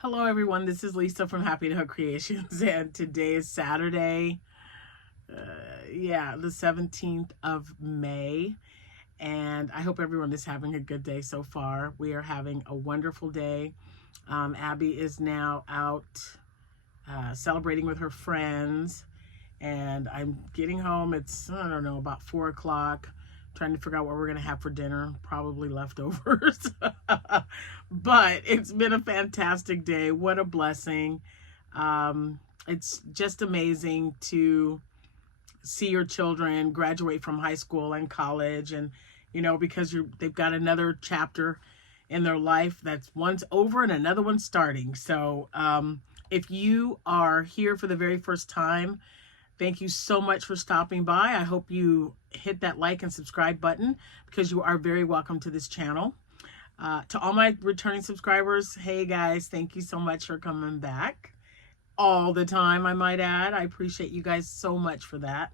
Hello everyone, this is Lisa from Happytohook Creations, and today is Saturday, the 17th of May, and I hope everyone is having a good day so far. We are having a wonderful day. Abby is now out celebrating with her friends, and I'm getting home. It's, I don't know, about 4 o'clock. Trying to figure out what we're going to have for dinner. Probably leftovers. But it's been a fantastic day. What a blessing. It's just amazing to see your children graduate from high school and college, and because they've got another chapter in their life that's one's over and another one's starting. So if you are here for the very first time, thank you so much for stopping by. I hope you hit that like and subscribe button because you are very welcome to this channel. To all my returning subscribers, hey guys, thank you so much for coming back all the time, I might add. I appreciate you guys so much for that.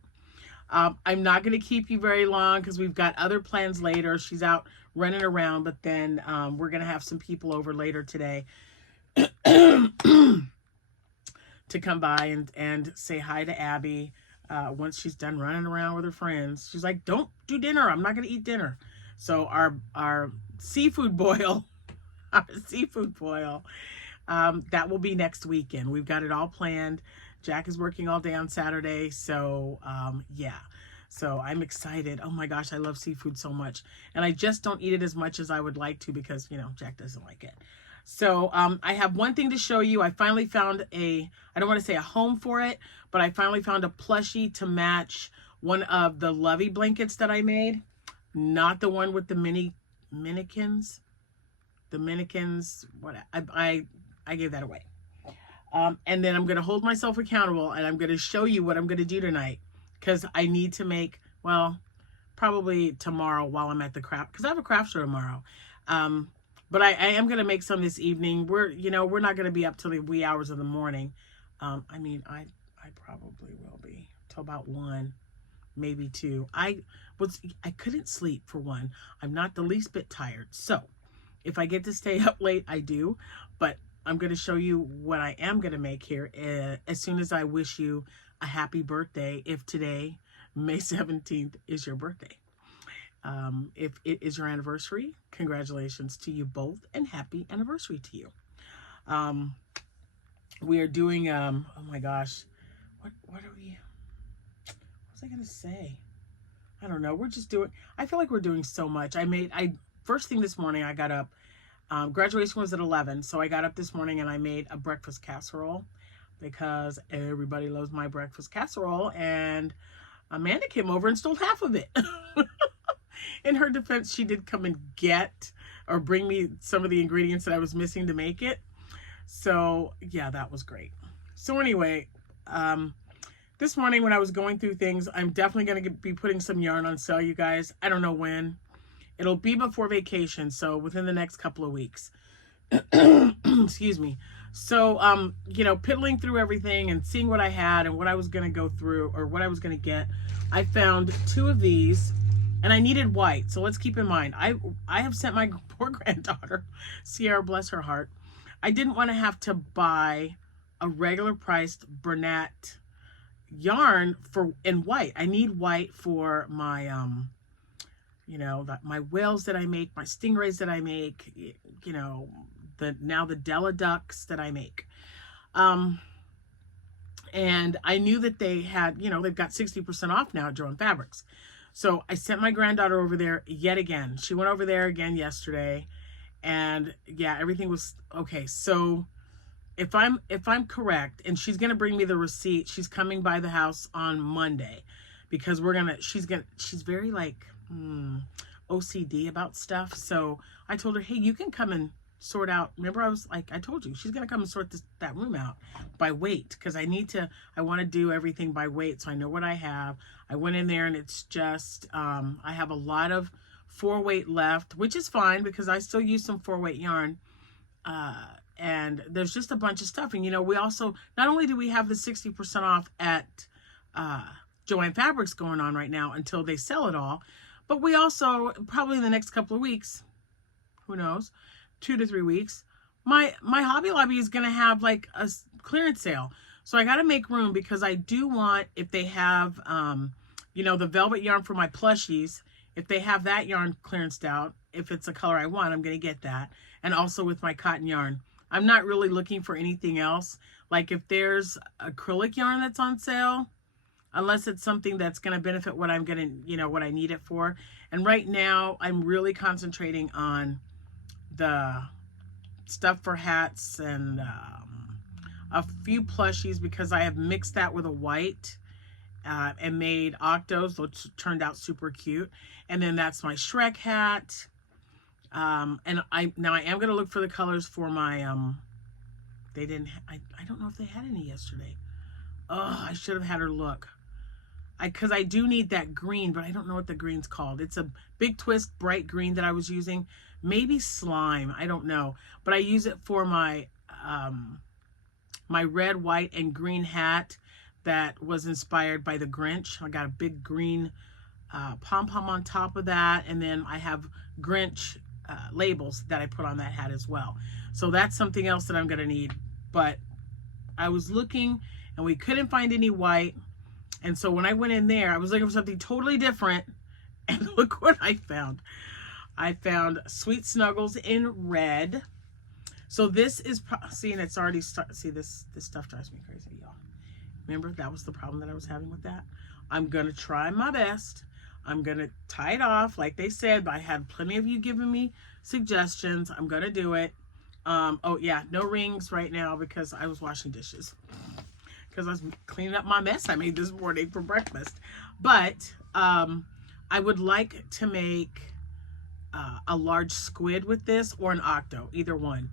I'm not going to keep you very long because we've got other plans later. She's out running around, but then we're going to have some people over later today to come by and say hi to Abby once she's done running around with her friends. She's like, don't do dinner. I'm not going to eat dinner. So our seafood boil, that will be next weekend. We've got it all planned. Jack is working all day on Saturday. So, yeah. So I'm excited. Oh my gosh, I love seafood so much. And I just don't eat it as much as I would like to because, Jack doesn't like it. So I have one thing to show you. I finally found I don't want to say a home for it, but I finally found a plushie to match one of the Lovey blankets that I made. Not the one with the mannequins. The mannequins, what I gave that away. And then I'm going to hold myself accountable, and I'm going to show you what I'm going to do tonight, because I need to make, well, probably tomorrow while I'm at the craft, because I have a craft show tomorrow. But I am going to make some this evening. We're not going to be up till the wee hours of the morning. I probably will be till about 1, maybe 2. I couldn't sleep for 1. I'm not the least bit tired. So if I get to stay up late, I do. But I'm going to show you what I am going to make here as soon as I wish you a happy birthday, if today, May 17th, is your birthday. If it is your anniversary, congratulations to you both, and happy anniversary to you. We are doing, oh my gosh, what was I going to say? I don't know. We're just doing, I feel like we're doing so much. First thing this morning, I got up, graduation was at 11. So I got up this morning and I made a breakfast casserole because everybody loves my breakfast casserole. And Amanda came over and stole half of it. In her defense, she did come and get or bring me some of the ingredients that I was missing to make it. So yeah, that was great. So anyway, this morning when I was going through things, I'm definitely going to be putting some yarn on sale, you guys. I don't know when. It'll be before vacation, so within the next couple of weeks. Excuse me. So, piddling through everything and seeing what I had and what I was going to go through or what I was going to get, I found 2 of these. And I needed white, so let's keep in mind, I have sent my poor granddaughter, Sierra, bless her heart, I didn't want to have to buy a regular priced Bernat yarn in white. I need white for my, my whales that I make, my stingrays that I make, the Della ducks that I make. And I knew that they had, they've got 60% off now at JoAnns Fabrics. So I sent my granddaughter over there yet again. She went over there again yesterday, and yeah, everything was okay. So if I'm correct, and she's gonna bring me the receipt, she's coming by the house on Monday, because she's very like OCD about stuff. So I told her, hey, you can come and sort out. Remember, I told you, she's gonna come and sort that room out by weight, because I want to do everything by weight so I know what I have. I went in there and it's just I have a lot of 4-weight left, which is fine because I still use some 4-weight yarn, and there's just a bunch of stuff. And we also, not only do we have the 60% off at JoAnns Fabrics going on right now until they sell it all, but we also, probably in the next couple of weeks, who knows, 2 to 3 weeks, my Hobby Lobby is going to have like a clearance sale. So I got to make room because I do want, if they have, you know, the velvet yarn for my plushies, if they have that yarn clearanced out, if it's a color I want, I'm going to get that. And also with my cotton yarn. I'm not really looking for anything else. Like if there's acrylic yarn that's on sale, unless it's something that's going to benefit what I'm going to, you know, what I need it for. And right now I'm really concentrating on the stuff for hats and a few plushies because I have mixed that with a white and made octos, which turned out super cute. And then that's my Shrek hat. And I am going to look for the colors for my, they didn't, I don't know if they had any yesterday. Oh, I should have had her look. Because I do need that green, but I don't know what the green's called. It's a big twist bright green that I was using. Maybe slime, I don't know. But I use it for my my red, white, and green hat that was inspired by the Grinch. I got a big green pom-pom on top of that, and then I have Grinch labels that I put on that hat as well. So that's something else that I'm going to need. But I was looking, and we couldn't find any white. And so when I went in there, I was looking for something totally different. And look what I found. I found Sweet Snuggles in red. So this is, see, and it's already, see, this stuff drives me crazy, y'all. Remember, that was the problem that I was having with that. I'm going to try my best. I'm going to tie it off like they said, but I had plenty of you giving me suggestions. I'm going to do it. Oh, yeah, no rings right now because I was washing dishes. Because I was cleaning up my mess I made this morning for breakfast. But I would like to make a large squid with this or an octo, either one.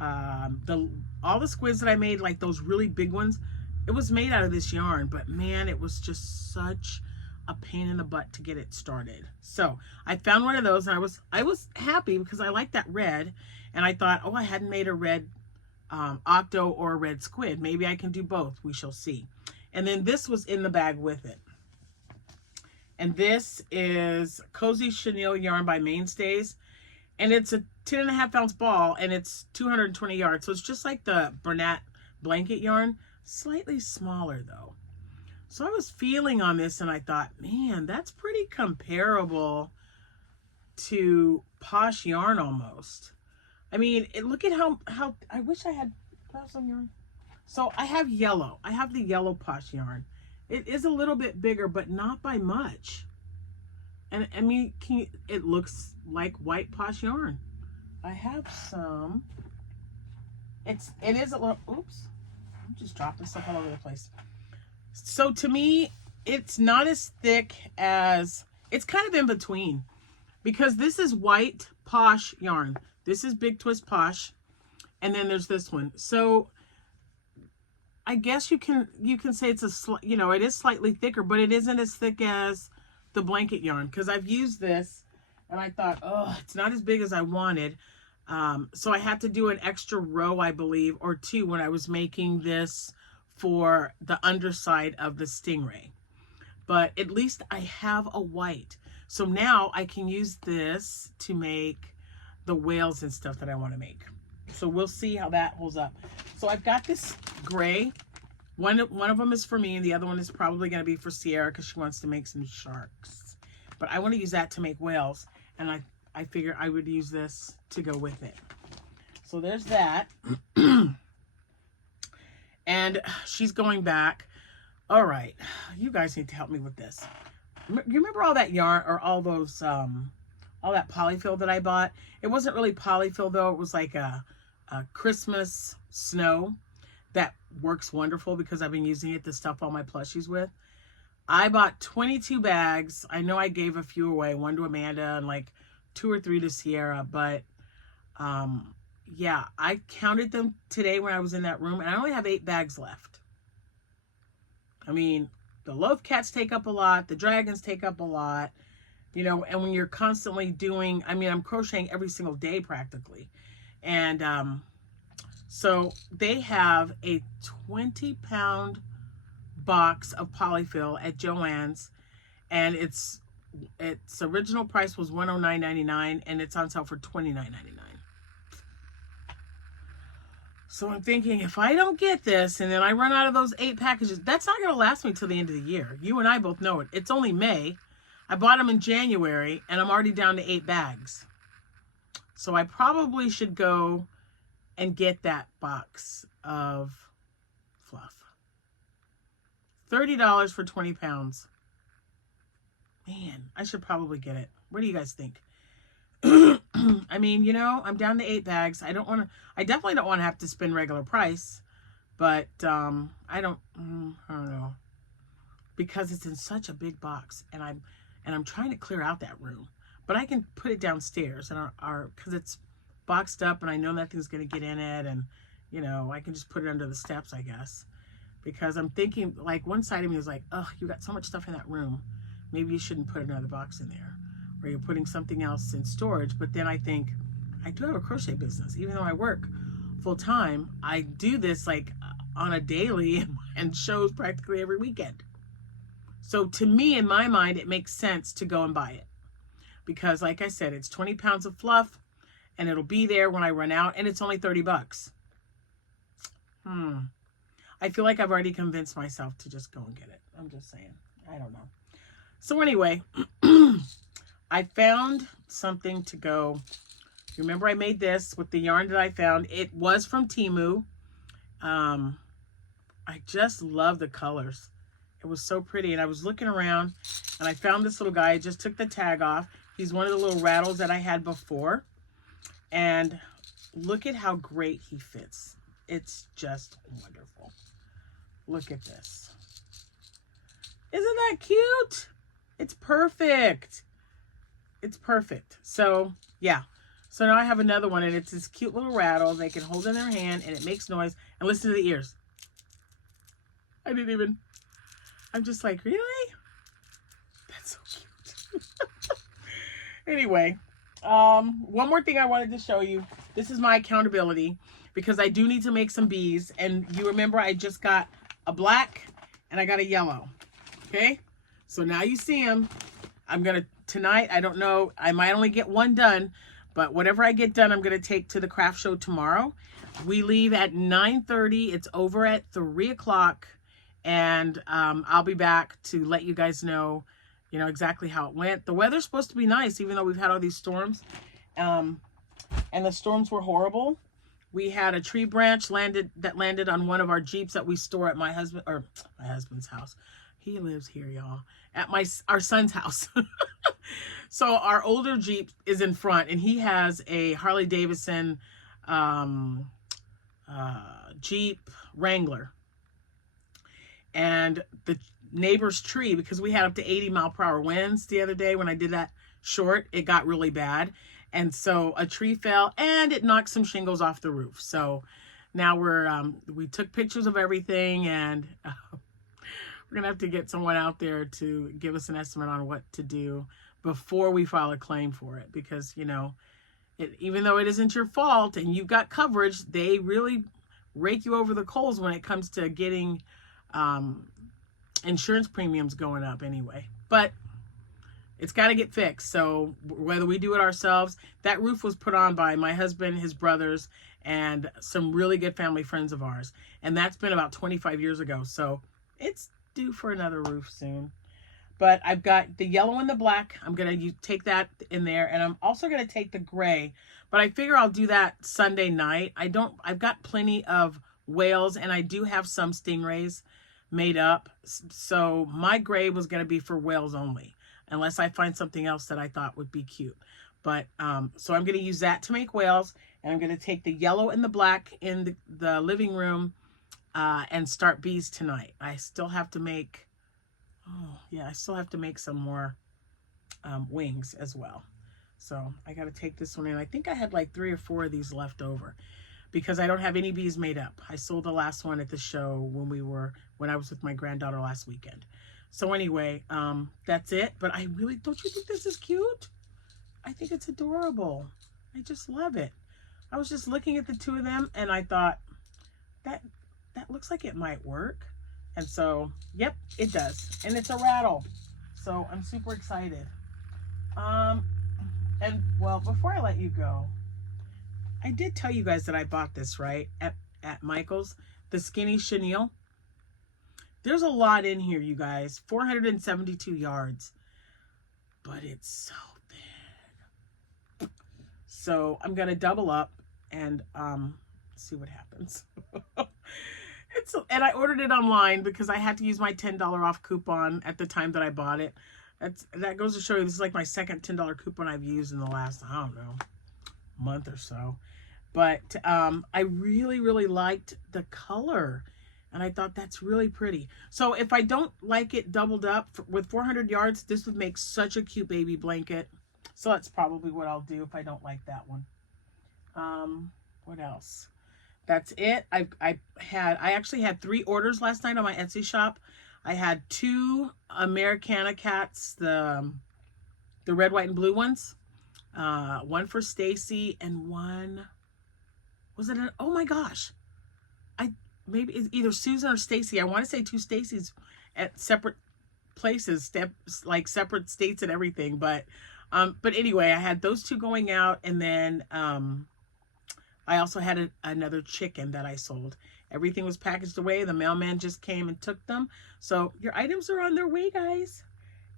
All the squids that I made, like those really big ones, it was made out of this yarn, but man, it was just such a pain in the butt to get it started. So I found one of those, and I was happy because I like that red, and I thought, oh, I hadn't made a red octo or a red squid. Maybe I can do both. We shall see. And then this was in the bag with it. And this is Cozy Chenille yarn by Mainstays. And it's a 10.5 ounce ball, and it's 220 yards. So it's just like the Bernat blanket yarn, slightly smaller though. So I was feeling on this, and I thought, man, that's pretty comparable to Posh yarn almost. I mean, look at how I wish I had some yarn. So I have yellow. I have the yellow Posh yarn. It is a little bit bigger, but not by much. And I mean, it looks like white Posh yarn. I have some. It is a little, oops. I'm just dropping stuff all over the place. So to me, it's not as thick as, it's kind of in between. Because this is white Posh yarn. This is Big Twist Posh. And then there's this one. So I guess you can say it's it is slightly thicker, but it isn't as thick as the blanket yarn, because I've used this and I thought, oh, it's not as big as I wanted. So I had to do an extra row, I believe, or two when I was making this for the underside of the Stingray. But at least I have a white. So now I can use this to make the whales and stuff that I want to make. So we'll see how that holds up. So I've got this gray. One of them is for me, and the other one is probably going to be for Sierra because she wants to make some sharks. But I want to use that to make whales, and I figure I would use this to go with it. So there's that. And she's going back. All right, you guys need to help me with this. You remember all that yarn, or all those, all that Polyfill that I bought? It wasn't really Polyfill though. It was like a Christmas snow that works wonderful because I've been using it to stuff all my plushies with. I bought 22 bags. I know I gave a few away, one to Amanda and like 2 or 3 to Sierra, but yeah, I counted them today when I was in that room, and I only have 8 bags left. I mean, the loaf cats take up a lot, the dragons take up a lot, you know, and when you're constantly doing, I mean, I'm crocheting every single day practically. And so they have a 20-pound box of Polyfill at JoAnns, and its original price was $109.99, and it's on sale for $29.99. So I'm thinking, if I don't get this and then I run out of those 8 packages, that's not going to last me till the end of the year. You and I both know it. It's only May. I bought them in January and I'm already down to 8 bags. So I probably should go and get that box of fluff. $30 for 20 pounds. Man, I should probably get it. What do you guys think? I mean, you know, I'm down to 8 bags. I definitely don't want to have to spend regular price, but I don't know, because it's in such a big box, and I'm trying to clear out that room, but I can put it downstairs and because it's boxed up and I know nothing's going to get in it, and you know, I can just put it under the steps, I guess, because I'm thinking, like, one side of me is like, oh, you got so much stuff in that room, maybe you shouldn't put another box in there, or you're putting something else in storage. But then I think, I do have a crochet business. Even though I work full time, I do this like on a daily and shows practically every weekend. So to me, in my mind, it makes sense to go and buy it, because like I said, it's 20 pounds of fluff and it'll be there when I run out, and it's only 30 bucks. I feel like I've already convinced myself to just go and get it. I'm just saying. I don't know. So anyway, I found something to go. Remember I made this with the yarn that I found. It was from Temu. I just love the colors. It was so pretty. And I was looking around and I found this little guy. I just took the tag off. He's one of the little rattles that I had before. And look at how great he fits. It's just wonderful. Look at this. Isn't that cute? It's perfect. It's perfect. So yeah. So now I have another one, and it's this cute little rattle they can hold in their hand, and it makes noise. And listen to the ears. I'm just like, really? That's so cute. Anyway, one more thing I wanted to show you. This is my accountability, because I do need to make some bees. And you remember I just got a black and I got a yellow. Okay? So now you see them. I'm going to, tonight, I don't know, I might only get one done, but whatever I get done, I'm going to take to the craft show tomorrow. We leave at 9:30. It's over at 3 o'clock. And I'll be back to let you guys know, you know, exactly how it went. The weather's supposed to be nice, even though we've had all these storms. And the storms were horrible. We had a tree branch that landed on one of our Jeeps that we store at my husband's house. He lives here, y'all. At our son's house. So our older Jeep is in front, and he has a Harley Davidson Jeep Wrangler. And the neighbor's tree, because we had up to 80-mile-per-hour winds the other day when I did that short, it got really bad. And so a tree fell and it knocked some shingles off the roof. So now we took pictures of everything, and we're gonna have to get someone out there to give us an estimate on what to do before we file a claim for it, because, you know, even though it isn't your fault and you've got coverage, they really rake you over the coals when it comes to getting insurance premiums going up anyway. But it's got to get fixed. So whether we do it ourselves, that roof was put on by my husband, his brothers, and some really good family friends of ours. And that's been about 25 years ago. So it's due for another roof soon. But I've got the yellow and the black. I'm going to take that in there. And I'm also going to take the gray. But I figure I'll do that Sunday night. I've got plenty of whales, and I do have some stingrays made up. So my gray was going to be for whales only, unless I find something else that I thought would be cute. But so I'm going to use that to make whales, and I'm going to take the yellow and the black in the living room and start bees tonight. I still have to make, I still have to make some more wings as well. So I got to take this one in. I think I had like 3 or 4 of these left over, because I don't have any bees made up. I sold the last one at the show when I was with my granddaughter last weekend. So anyway, that's it. But don't you think this is cute? I think it's adorable. I just love it. I was just looking at the two of them, and I thought, that looks like it might work. And so, yep, it does. And it's a rattle. So I'm super excited. And well, before I let you go, I did tell you guys that I bought this, right? At at Michael's. The skinny chenille. There's a lot in here, you guys. 472 yards. But it's so thin. So I'm going to double up and see what happens. And I ordered it online because I had to use my $10 off coupon at the time that I bought it. That goes to show you this is like my second $10 coupon I've used in the last, I don't know, month or so. But I really, really liked the color. And I thought that's really pretty. So if I don't like it doubled up with 400 yards, this would make such a cute baby blanket. So that's probably what I'll do if I don't like that one. What else? That's it. I actually had 3 orders last night on my Etsy shop. I had 2 Americana cats, the red, white, and blue ones. One for Stacy and one, was it oh my gosh. Maybe it's either Susan or Stacy. I want to say 2 Stacys at separate places, like separate states and everything. But anyway, I had those 2 going out, and then I also had another chicken that I sold. Everything was packaged away. The mailman just came and took them. So your items are on their way, guys.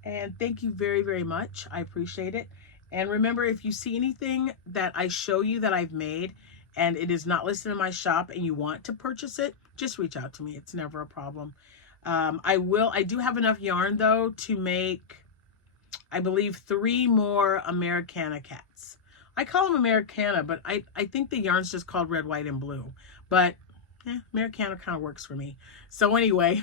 And thank you very, very much. I appreciate it. And remember, if you see anything that I show you that I've made and it is not listed in my shop and you want to purchase it, just reach out to me. It's never a problem. I do have enough yarn though to make, I believe, 3 more Americana cats. I call them Americana, but I think the yarn's just called red, white, and blue. But Americana kind of works for me. So anyway,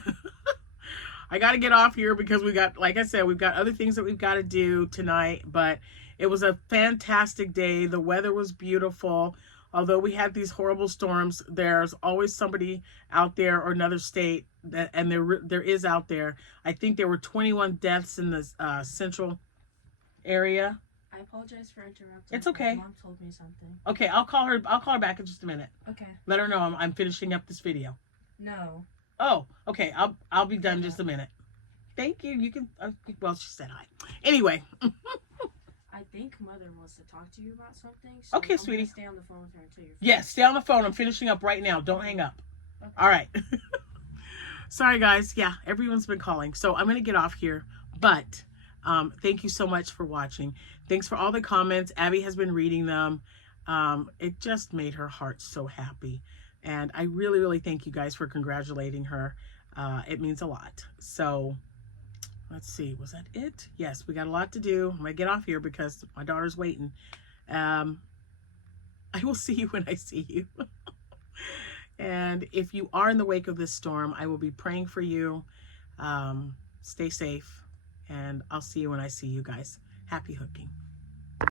I got to get off here because we got, like I said, we've got other things that we've got to do tonight. But it was a fantastic day. The weather was beautiful. Although we had these horrible storms, there's always somebody out there or another state that, and there is out there. I think there were 21 deaths in the central area. I apologize for interrupting. It's okay. Mom told me something. Okay, I'll call her back in just a minute. Okay. Let her know I'm finishing up this video. No. Oh, okay. I'll be done in just a minute. Thank you. You can. Well, she said hi. Anyway. I think Mother wants to talk to you about something. So okay, sweetie. I'm gonna stay on the phone with her until you're finished. Yes, stay on the phone. I'm finishing up right now. Don't hang up. Okay. All right. Sorry, guys. Yeah, everyone's been calling. So I'm going to get off here. But thank you so much for watching. Thanks for all the comments. Abby has been reading them. It just made her heart so happy. And I really, really thank you guys for congratulating her. It means a lot. So let's see. Was that it? Yes, we got a lot to do. I'm going to get off here because my daughter's waiting. I will see you when I see you. And if you are in the wake of this storm, I will be praying for you. Stay safe. And I'll see you when I see you guys. Happy hooking.